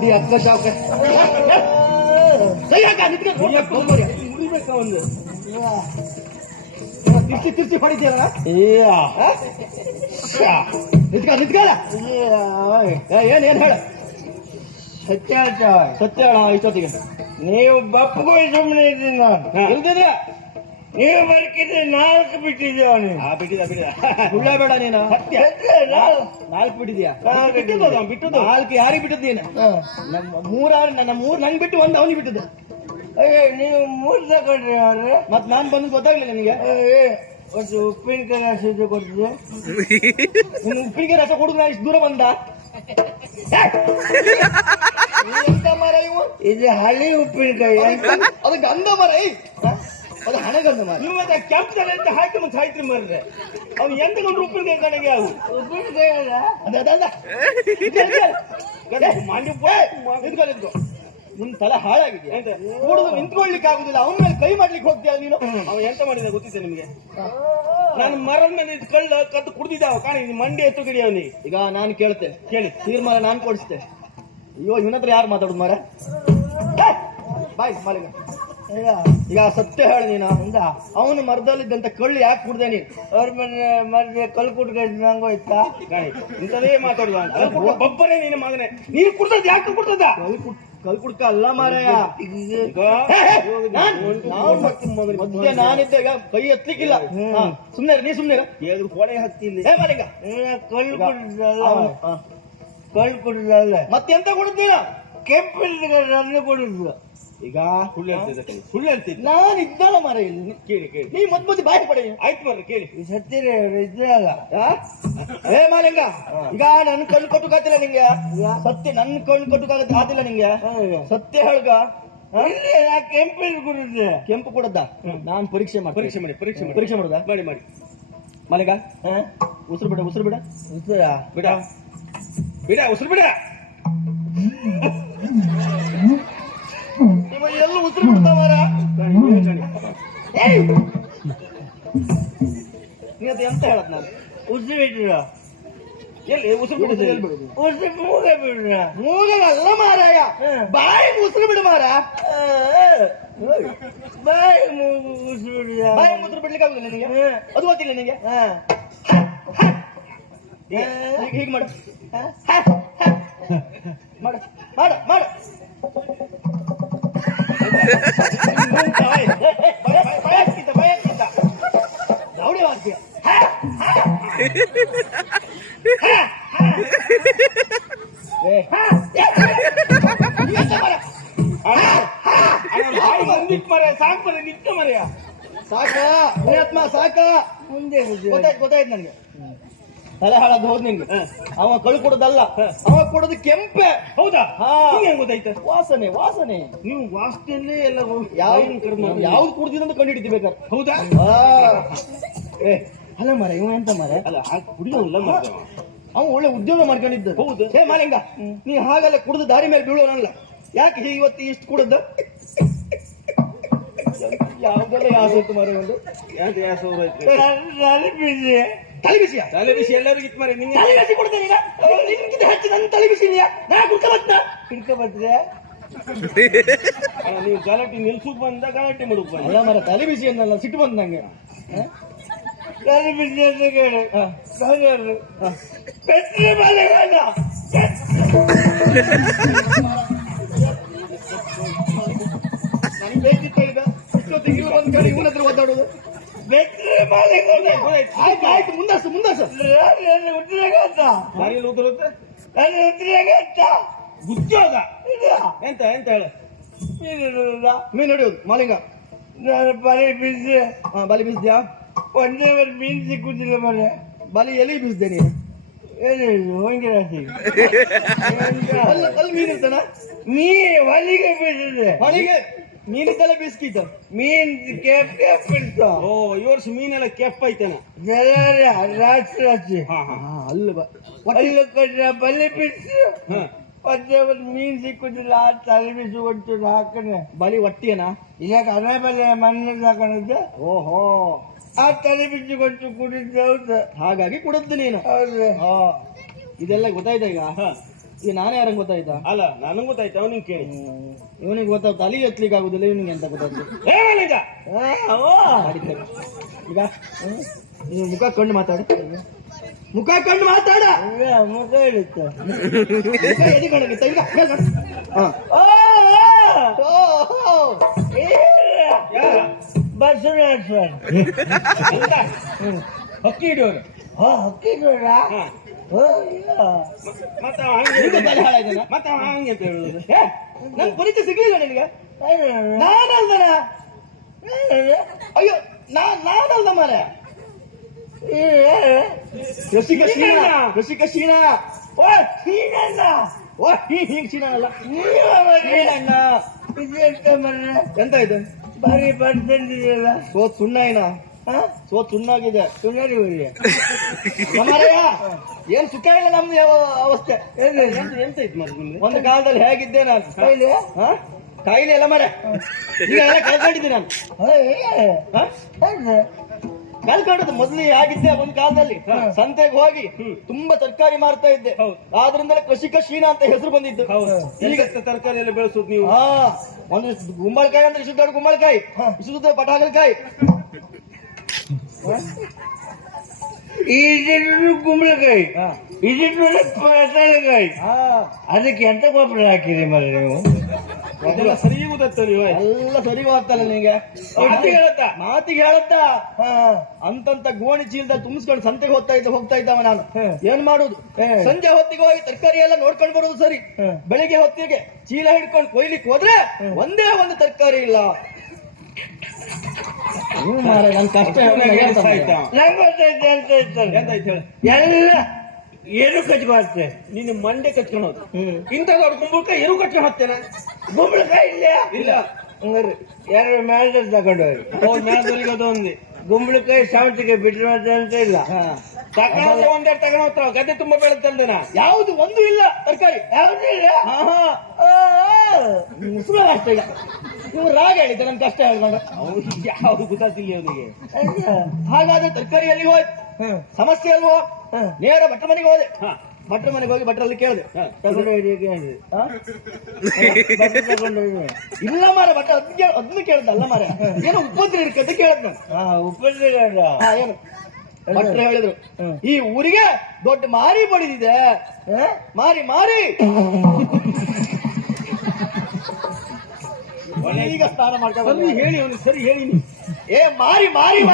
ಬಡ್ಡಿ ಅಕ್ಕ ಶಾಕ ಕೈ ಹಾಕ ನಿಂತ್ಕೊಂಡು ಮುರಿಬೇಕ ಒಂದು ತಿರ್ಸಿ ತಿರ್ಸಿ ಹೊಡಿತೀಯಲ್ಲ ಏ ನಿಂತ್ಕ ನಿಂತ್ಕಲ್ಲ ಏನ್ ಏನ್ ಹೇಳ ಸತ್ಯ ಸತ್ಯ ಹೇಳ ಇಷ್ಟೊತ್ತಿಗೆ ನೀವು ಬಪ್ಪಗೋಯ್ ಸುಮ್ಮನೆ ಇದ್ದೀನಿ ನಾನು ಇಲ್ದಿದ್ರೆ ನೀವು ಬರ್ಕಿದ್ರೆ ನಾಲ್ಕು ಬಿಟ್ಟಿದ್ಯಾ ನೀನು? ಆ ಬಿಟ್ಟಿದ ಬಿಟ್ಟಿದ ಸುಳ್ಳ ಬೇಡ ನೀನು. ಸತ್ಯ. ನಾಲ್ಕು. ಬಿಟ್ಟಿದ್ಯಾ? ಬಿಟ್ಟಿದ್ದು ಬಿಟ್ಟದ್ದು ನಾಲ್ಕು ಯಾರಿಗೆ ಬಿಟ್ಟದ್ದು ನೀನು? ನಮ್ಮ ಮೂರಾರು ನನ್ನ ಮೂರು ನಂಗೆ ಬಿಟ್ಟು ಒಂದು ಅವನಿಗೆ ಬಿಟ್ಟಿದ್ದು. ಅಯ್ಯೋ ನೀವು ಮೂರು ತಗೊಂಡ್ರಿ ಅವ್ರೆ ಮತ್ ನಾನ್ ಬಂದು ಗೊತ್ತಾಗ್ಲಿಲ್ಲ ನಿನಗೆ? ಒಂದು ಉಪ್ಪಿನಕಾಯಿ ರಸ ಕೊಡ್ತಿದ್ದೆ ನಿಮ್ಗೆ ಉಪ್ಪಿನಕಾಯಿ ರಸ ಕುಡಿದು ನಾನು ಇಷ್ಟು ದೂರ ಬಂದ? ಎಂತ ಮರ ಇವು? ಇದು ಹಳಿ ಉಪ್ಪಿನಕಾಯಿ. ಅದು ಗಂಧ ಮರ? ಅದು ಹಣಗಂಧ ಮರ ನೀವು ಮತ್ತೆ ಕೆಂಪದಲ್ಲಿ ಅಂತ ಹಾಕಿ ಮತ್ತೆ ಸಾಯ್ತ್ರಿ ಮರ್ರೆ. ಅವ್ನು ಎಂತ ಕೊಂಡು ಉಪ್ಪಿನಕಾಯಿ ಕಡೆಗೆ ಅವು? ಉಪ್ಪಿನಕಾಯಿ ಅಲ್ಲ ಅದ. ಅದ ಅದ ಮಾಡಿ ನಿಂತ್ಕೊ ನಿಂತ್ಕೊ ನಿನ್ ತಲೆ ಹಾಳಾಗಿದೆ. ಕೂಡುದು ನಿಂತ್ಕೊಳ್ಲಿಕ್ಕೆ ಆಗುದಿಲ್ಲ. ಅವನ ಮೇಲೆ ಕೈ ಮಾಡ್ಲಿಕ್ಕೆ ಹೋಗ್ತೀಯ ನೀನು? ಅವ ಎಂತ ಮಾಡಿದ ಗೊತ್ತಿದೆ ನಿಮಗೆ? ನಾನು ಮರದ ಮೇಲೆ ಕಳ್ಳ ಕದ್ದು ಕುಡ್ದಿದ್ದಾವ ಕಾಣಿ ಮಂಡಿ ಎತ್ತು ಗಿಡಿ ಅವನಿಗೆ. ಈಗ ನಾನು ಕೇಳ್ತೇನೆ. ಕೇಳಿ. ತೀರ್ಮಾನ ನಾನು ಕೊಡಿಸ್ತೇನೆ. ಅಯ್ಯೋ ಇವನತ್ರ ಯಾರು ಮಾತಾಡುದು ಮಾರ ಬಾಯ್ ಮಾಲಿಕ ಈಗ ಸತ್ಯ ಹೇಳ ನೀನು ಅವನು ಮರದಲ್ಲಿದ್ದಂತ ಕಳ್ಳು ಯಾಕೆ ಕುಡ್ದೆ ನೀನು? ಅವ್ರ ಮನೆ ಮರದ ಕಲ್ ಕುಟ್ಕೊಂಡು ಇತ್ತಾ ಕಾಣಿ ಇಂಥದೇ ಮಾತಾಡುವ ಅಂತ. ಬಬ್ಬರೇ ನಿನ್ನ ಮಗನೇ. ನೀನು ಕುಡ್ದದ್ ಯಾಕೆ ಕುಡ್ತದ ಕಲ್ ಕುಡ್ ಕಲ್ ಕುಡ್ಕ ಅಲ್ಲ ಮಾರಾಯ. ಮತ್ತೆ ನಾನಿದ್ದಾಗ ಕೈ ಹತ್ತಲಿಕ್ಕಿಲ್ಲ ಸುಮ್ನೆ ನೀ ಸುಮ್ನೆ ಕೊಡೆ ಎದುರು ಕೋಡೆ ಹತ್ತಿ ಕಲ್ ಏ ಮಾಲಿಕ. ಕಲ್ಲು ಕುಡಿದಲ್ಲ. ಕಲ್ಲು ಕುಡಿದಲ್ಲ. ಮತ್ತೆಂತ ಎಂತ ಕುಡಿದ್ದೀರ ಕೆಂಪು ನನ್ನ ಕುಡಿದ್ರು ಈಗ ಸುಳ್ಳು ಹೇಳ್ತಿದ್ದೆ ಸುಳ್ಳು ಹೇಳ್ತಿದ್ದೆ ನಾನು ಇದ್ದಲ್ಲ ಮಾರ ಇಲ್ಲಿ ಕೇಳಿ ಕೇಳಿ. ನೀ ಮತ್ ಮತ್ತೆ ಬಾಯಿ ಪಡೆ. ಆಯ್ತು ಬರ್ರಿ ಕೇಳಿ. ಸತ್ತಿರ ಇದ್ರಲ್ಲ ಏ ಮಾಲಿಂಗ ಈಗ ನನ್ ಕಣ್ಣು ಕೊಟ್ಟುಕಾತಿಲ್ಲ ನಿಂಗೆ? ಸತ್ಯ ನನ್ ಕಣ್ಣು ಕೊಟ್ಟುಕಾಗತ್ತೆ ಆದಿಲ್ಲ ನಿಂಗೆ? ಸತ್ಯ ಹೇಳ್ಗ? ಕೆಂಪು ಕುಡಿದ್ದೆ ಕೆಂಪು ಕೊಡದ್ದ? ನಾನ್ ಪರೀಕ್ಷೆ ಮಾಡಿ ಪರೀಕ್ಷೆ ಮಾಡಿ ಪರೀಕ್ಷೆ ಮಾಡಿ. ಪರೀಕ್ಷೆ ಮಾಡುದ? ಮಾಡಿ ಮಾಡಿ. ಮಾಲಿಂಗ ಉಸಿರು ಬಿಡ ಉಸಿರು ಬಿಡ. ಉಸಿರ? ಬಿಡ. ಬಿಡ ಉಸಿರು ಬಿಡ. ಉಸಿರು ಬಿಡ್ತಾವಾರ ನೀ ಅದು ಎಂತ ಹೇಳತ್ ನಾನು? ಉಸಿರು ಬಿಡ್ರ ಎಲ್ಲಿ? ಉಸಿರು ಬಿಡುದು ಎಲ್ಲಿ ಬಿಡುದು ಉಸಿರು ಮೂಗ ಬಿಡ್ರ ಮೂಗಲ್ಲ ಮಾರಾಯ. ಬಾಯಿ ಉಸಿರು ಬಿಡು ಮಾರ. ಬಾಯಿ ಉಸಿರು ಬಿಡ್ರ ಬಾಯಿ ಉಸಿರು ಬಿಡ್ಲಿಕ್ಕೆ ಆಗುದಿಲ್ಲ ನಿನಗೆ? ಅದು ಗೊತ್ತಿಲ್ಲ ನಿನಗೆ? ಹೀಗೆ ಮಾಡು. ಮಾಡ ಮಾಡ ಮಾಡ. ಸಾಕು. ಗೊತ್ತಾಯ್ತು ಗೊತ್ತಾಯ್ತು ನನಗೆ ತಲೆ ಹಾಳಾಗ ಹೋದ್ ನಿಂಗೆ. ಅವ ಕಳು ಕೊಡೋದಲ್ಲ. ಅವ ಕೊಡೋದು ಕೆಂಪೆ. ಹೌದಾ? ಹೆಂಗ್ ಗೊತ್ತಾಯ್ತು? ವಾಸನೆ ವಾಸನೆ. ನೀವು ವಾಸನೆ ಎಲ್ಲ ಯಾವ ಯಾವ್ದು ಕುಡ್ದಿದ್ದು ಅಂತ ಕಂಡು ಹಿಡಿಬೇಕಾರೆ ಹೌದಾ? ಏ ಅಲ್ಲ ಮರ ಇವ ಎಂತ ಮರ? ಅಲ್ಲ ಕುಡಿಯೋಲ್ಲ ಅವ. ಒಳ್ಳೆ ಉದ್ಯೋಗ ಮಾಡ್ಕೊಂಡಿದ್ದ ಹೌದು. ಹೇ ಮಾಲಿಂಗ ನೀ ಹಾಗೆಲ್ಲ ಕುಡಿದು ದಾರಿ ಮೇಲೆ ಬೀಳೋನಲ್ಲ. ಯಾಕೆ ಹೀಗೆ ಇವತ್ತು ಇಷ್ಟು ಕುಡದ? ಯಾವ್ದೆಲ್ಲ ಯಾಸತ್ತು ಮರ ಒಂದು? ಯಾಕೆ ಯಾಸ? ತಲೆ ಬಿಸಿಯ ತಲೆ ಬಿಸಿ ಎಲ್ಲರಿಗೂ ಇತ್ತು ಮರೆ ನಿಂಗೆ ತಲೆ ಬಿಸಿ ಕೊಡ್ತೇನೆ ಈಗ ನಿನ್ಗಿಂತ ಹೆಚ್ಚು ನನ್ನ ತಲೆ ಬಿಸಿ ನೀಯ ನಾ ಕುಡ್ಕ ಬತ್ತ ಹಿಡ್ಕ ಬರ್ತೀರ ಅಲ್ಲ, ನೀವು ಗಲಾಟೆ ನಿಲ್ಸುಕ್ ಬಂದ ಗಲಾಟೆ ಮಾಡುಕ್ ಬಂದ. ಅಲ್ಲ ಮರ ತಲೆ ಬಿಸಿ ಅನ್ನಲ್ಲ ಸಿಟ್ಟು ಬಂದ ನಂಗೆ? ತಲೆ ಬಿಸಿ ಅಂತ ಕೇಳಿ. ಪೆಟ್ರಿ ಮಲೆಗಾಲ ನನಗೆ ಬೇಕಿತ್ತು ಈಗ. ಇಷ್ಟೊತ್ತಿಗೆ ಒಂದ್ ಕಡೆ ಇವನ ಹತ್ರ ಒದ್ದಾಡೋದು? ಪೆಟ್ರಿ ಮಲೆಗಾಲ ಆಯ್ತು ಆಯ್ತು ಮುಂದರ್ಸು ಮುಂದರ್ಸು ನನ್ನ ಉದ್ರೇಗ ಅಂತ ದಾರಿಯಲ್ಲಿ ಉದುರುತ್ತೆ ನನ್ನ ಉದ್ರೇಗ ಅಂತ ಉದ್ಯೋಗ ಎಂತ ಎಂತ ಹೇಳ ನೀನಿರಲ್ಲ ಮೀನ್ ಹಿಡಿಯೋದು ಮಾಲಿಂಗ ನಾನು ಬರೀ ಬಿಸಿ ಹಾ ಬಲಿ ಬೀಸ್ದ್ಯಾ ಒಂದೇ ಒಂದು ಮೀನು ಸಿಕ್ಕುದಿಲ್ಲ ಮರೆ ಬಲಿ ಎಲಿ ಬೀಸ್ದೆ ನೀನು ಏನು ಹೋಗಿ ರಾಶಿ ಅಲ್ಲಿ ಮೀನು ಮೀನ್ ಇರ್ತಾನ ನೀ ಹೊಲಿಗೆ ಬೀಸಿದೆ ಹೊಳಿಗೆ ತಲೆ ಬಿಸ್ಕಿತ ಮೀನ್ ಕೆಫ್ ಕೆಫ್ ಬಿಡ್ತ ಓ ಈ ವರ್ಷ ಮೀನೆಲ್ಲ ಕೆಫ್ ಐತೇನ ರಾತ್ರಿ ರಾತ್ರಿ ಹಾ ಹಾ. ಅಲ್ಲ ಬ. ಅಲ್ಲಿ ಕೊಟ್ರೆ ಬಲಿ ಬಿಡಿಸಿ ಹಾ. ಮತ್ತೆ ಒಂದು ಮೀನ್ ಸಿಕ್ಕುದಿಲ್ಲ ಆ ತಲೆ ಬಿಸಿ ಹೊಂಟು ಹಾಕನೆ ಬಲಿ ಒಟ್ಟಿಯನ? ಈಗ ಅದೇ ಬಲೆ ಮಣ್ಣು ಹಾಕೊಂಡಿದ್ದೆ ಓಹೋ. ಆ ತಲೆ ಬಿಸಿ ಕೊಟ್ಟು ಕುಡಿದ್ದು ಹೌದು. ಹಾಗಾಗಿ ಕುಡಿದ್ದು ನೀನು. ಹೌದು. ಹಾ. ಇದೆಲ್ಲ ಗೊತ್ತಾಯ್ತಾ ಈಗ? ಈಗ ನಾನೇ ಯಾರಂಗೆ ಗೊತ್ತಾಯ್ತಾ? ಅಲ್ಲ ನನಗೆ ಗೊತ್ತಾಯ್ತು ಅವನಿಗೆ ಕೇಳಿ. ಇವನಿಗೆ ಗೊತ್ತಾಗ್ತಾ ಅಲ್ಲಿ ಎತ್ಲಿಕ್ಕೆ ಆಗುದಿಲ್ಲ ಇವನಿಗೆ ಅಂತ ಗೊತ್ತಾಯ್ತು. ಈಗ? ನೀವು ಮುಖ ಕಂಡು ಮಾತಾಡ. ಮುಖ ಕಂಡು ಮಾತಾಡ! ಮುಖ ಹೇಳುತ್ತೆ? ಈಗ ಬಸವರಾಜ್ ಸರ್ ಹಕ್ಕಿ ಇಡೋರು ಹಕ್ಕಿ ಇಡೋರ ಮತ್ತೆ ಹಾಳಾಯ್ತಾನ? ಮತ್ತೆ ಹಂಗೆ ಅಂತ ಹೇಳುದು. ನನ್ ಪರಿಚಯ ಸಿಗ್ಲಿಲ್ಲ ನಿನಗೆ? ನಾನಲ್ದನ? ಅಯ್ಯೋ ನಾನಲ್ದ ಮಾರ ರಸಿಕ ಶೀಣ. ರಸಿಕ ಶೀಣ ಓ ಶೀನಣ್ಣ ಓ ಹೀ ಹೀಗ್ ಶೀನಣ್ಣ ಎಂತ ಇದು? ಬಾರಿ ಬಂದಿದೆಯಲ್ಲ ಓ ಸುಣ್ಣ ಏನ ಸೋತ್ ಸುಣ್ಣಾಗಿದೆ ಊರಿಗೆ ನಮ್ಮರಯ್ಯ ಏನ್ ಸುಖ ಇಲ್ಲ ನಮ್ದು ಯಾವ ಅವಸ್ಥೆ? ಎಂತ- ಇತ್ತು ನಿಮ್ಗೆ? ಒಂದು ಕಾಲದಲ್ಲಿ ಹೇಗಿದ್ದೆ ನಾನು? ಕಾಯಿಲೆ? ಹಾ? ಕಾಯಿಲೆ ಎಲ್ಲ ಮರ ಈಗ ಎಲ್ಲ ಕಳ್ಕೊಂಡಿದ್ದೆ ನಾನು? ಕಳ್ಕೊಂಡದ್ದು ಮೊದಲು ಹೇಗಿದ್ದೆ ಒಂದ್ ಕಾಲದಲ್ಲಿ? ಸಂತೆಗೆ ಹೋಗಿ ತುಂಬಾ ತರಕಾರಿ ಮಾರ್ತಾ ಇದ್ದೆ. ಆದ್ರಿಂದಲೇ ಕೃಷಿಕ ಶೀನ ಅಂತ ಹೆಸರು ಬಂದಿದ್ದು ಈಗ ತರಕಾರಿ ಎಲ್ಲ ಬೆಳೆಸೋದು ನೀವು? ಹಾ. ಒಂದು ಗುಂಬಳಕಾಯಿ ಅಂದ್ರೆ ಇಷ್ಟು ದೊಡ್ಡ ಗುಂಬಳಕಾಯಿ ಇಷ್ಟು ಪಟಾಗಲ್ಕಾಯಿ ಇದಿಟ್ಟು ಕುಂಬಳಕಾಯಿ. ಇದಿಟ್ಟು ಪಟಾಳಕಾಯಿ ಹಾ. ಅದಕ್ಕೆ ಎಂತ ಗೊಬ್ಬರ ಹಾಕಿರಿ ಮರೆ ನೀವು? ಅದೆಲ್ಲ ಸರಿ ಗೊತ್ತ ನೀವು ಎಲ್ಲ ಸರಿ ಹೋಗ್ತಲ್ಲ ನಿಂಗೆ? ಮಾತಿಗೆ ಹೇಳತ್ತ? ಮಾತಿಗೆ ಹೇಳತ್ತ? ಅಂತಂತ ಗೋಣಿ ಚೀಲದಲ್ಲಿ ತುಂಬಿಸ್ಕೊಂಡು ಸಂತೆಗೆ ಹೋಗ್ತಾ ಇದ್ದ ಹೋಗ್ತಾ ಇದ್ದಾವ ನಾನು. ಏನ್ ಮಾಡುದು? ಸಂಜೆ ಹೊತ್ತಿಗೆ ಹೋಗಿ ತರಕಾರಿ ಎಲ್ಲ ನೋಡ್ಕೊಂಡು ಬರುದು ಸರಿ. ಬೆಳಿಗ್ಗೆ ಹೊತ್ತಿಗೆ ಚೀಲ ಹಿಡ್ಕೊಂಡು ಕೊಯ್ಲಿಕ್ಕೆ ಹೋದ್ರೆ ಒಂದೇ ಒಂದು ತರಕಾರಿ ಇಲ್ಲ ಹ್ಮ್ ಮಾರ್ರೆ, ನನ್ ಕಷ್ಟ ಹೇಳಿ ನಗೆ ಅಂತ ಆಯ್ತಾ ನಂಗೆ ಗೊತ್ತೈತೆ ಅಂತ ಎಲ್ಲ ಏನು ಕಚ್ಬಾರ್ತೆ ನೀನು ಮಂಡೆ ಕಚ್ಕೊಳೋದು ಇಂಥ ದೊಡ್ಡ ಕುಂಬಳಕಾಯಿ ಇರು ಕಚ್ಕೊಂಡು ಹೋಗ್ತೇನೆ ಕುಂಬಳಕಾಯಿ ಇಲ್ಲ? ಇಲ್ಲ. ಹಂಗಾರೆ ಎರಡು ಮ್ಯಾನೇಜರ್ ತಗೊಂಡು ಹೋಗಿ? ಅದು ಒಂದೇ ಗುಂಬಳಕಾಯಿ ಸಾವಂತಿಗೆ ಬಿಟ್ಟರೆ ಮತ್ತೆ ಅಂತ ಇಲ್ಲ. ತಗೊಂಡ ಒಂದೆರಡು ತಗೊಂಡು ಹೋಗ್ತಾವ. ಗದ್ದೆ ತುಂಬಾ ಬೆಳೆತಂದೇನ ಯಾವುದು? ಒಂದು ಇಲ್ಲ. ತರಕಾರಿ. ಯಾವುದಿಲ್ಲ ಹಾ ಹಾ ಮುಸ್ಲಿಂ ಅಷ್ಟೇ ಈಗ ಇವ್ರು ರಾಗ ಹೇಳಿದ್ದೆ ನನ್ ಕಷ್ಟ ಹೇಳ್ಕೊಂಡು ಅವ್ನು ಯಾವ್ದು ಗೊತ್ತಾಗ್ತಿಲ್ಲ ಅವನಿಗೆ ಹಾಗಾದ್ರೆ ತರಕಾರಿಯಲ್ಲಿ ಹೋಯ್ತು ಸಮಸ್ಯೆ ಅಲ್ವೋ ನೇರ ಭಟ್ರ ಮನೆಗೆ ಹೋದೆ. ಹಾ. ಭಟ್ರ ಮನೆಗೆ ಹೋಗಿ ಭಟ್ರಲ್ಲಿ ಕೇಳಿದೆ. ಇಲ್ಲ ಮಾರ ಭಟ್ರ ಅದನ್ನು ಕೇಳ ಅದನ್ನ ಕೇಳ್ದ ಅಲ್ಲ ಮಾರ. ಏನೋ ಉಪದ್ರ ಇರ್ಕಂತ ಕೇಳದ್ ನಾನು. ಉಪದ್ರ ಏನು? ಭಟ್ರು ಹೇಳಿದ್ರು. ಈ ಊರಿಗೆ ದೊಡ್ಡ ಮಾರಿ ಬಡಿದಿದೆ. ಮಾರಿ ಮಾರಿ. ಈಗ ಸ್ನಾನ ಮಾಡ್ಕೊಂಡು ಸರಿ ಹೇಳಿ ಅವನು ಸರಿ ಹೇಳಿ ಏ ಮಾರಿ ಮಾರಿ.